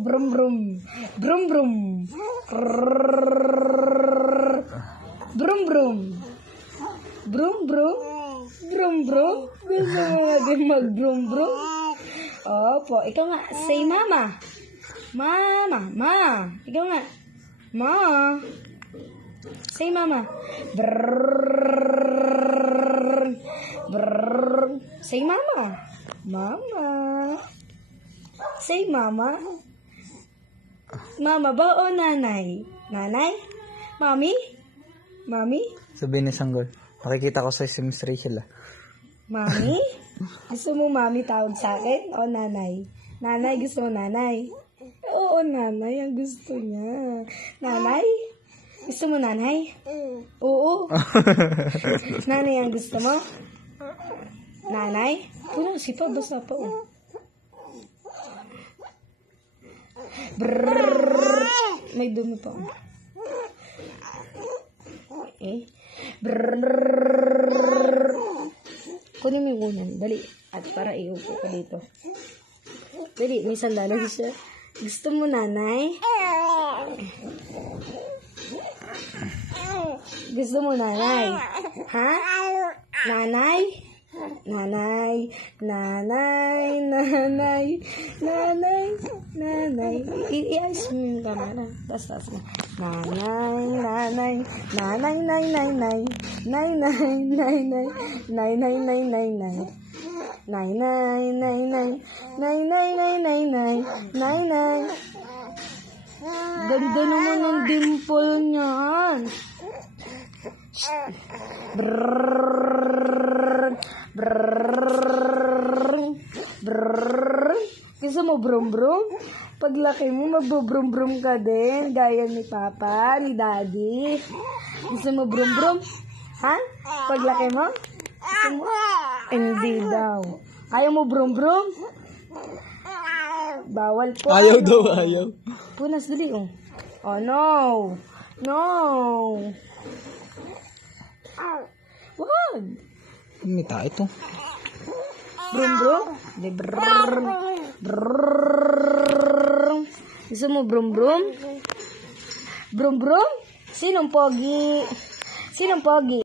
Brum brum. Brum brum. Brum brum. Brum brum. Brum brum. Gusto mo nga din mag-brum brum? Opo, ikaw nga. Say mama. Mama. Ma. Ikaw nga. Ma. Say mama. Brrrr. Brrrr. Say mama. Mama. Say mama. Mama ba o nanay? Nanay? Mommy? Mommy? Sabihin ni Sanggol. Makikita ko sa si Miss Rachel Mommy? Gusto mo mommy tawag sa akin? O nanay? Nanay, gusto mo nanay? Oo, nanay. Ang gusto niya. Nanay? Gusto mo nanay? Oo. Nanay ang gusto mo? Nanay? Puno si pa, basta pa. Brrrr. May dumi pa. Okay. Brrrr. Kunin mo yung unan. Dali. At para iupo ka dito. Dali. May sandalo siya. Gusto mo nanay? Gusto mo nanay? Ha? Nanay? Nanay, nanay, nanay, nanay, nanay. I-ayos mo yung camera. Tas na. Nanay, nanay, nanay, nay, nay, nay, nay, nay, nay, nay, nay, nay, nay, nay, nay. Nay, nay, nay, nay, nay, nay, nay, nay, nay, nay, nay. Ganda naman ng dimple niyan. Brrrr. Brrrr. Brrrr. Gusto mo brum brum? Paglaki mo, magbubrum brum ka din. Gaya ni Papa, ni Daddy. Gusto mo brum brum? Ha? Paglaki mo? Gusto mo? Hindi daw. Ayaw mo brum brum? Bawal po. Ayaw daw, ayaw. Punas dali, oh. Oh, no. No. Wag. Mita ito. Brum brum. De brrrr. Brrrr. Gusto mo brum brum? Brum brum? Sinong pogi? Sinong pogi?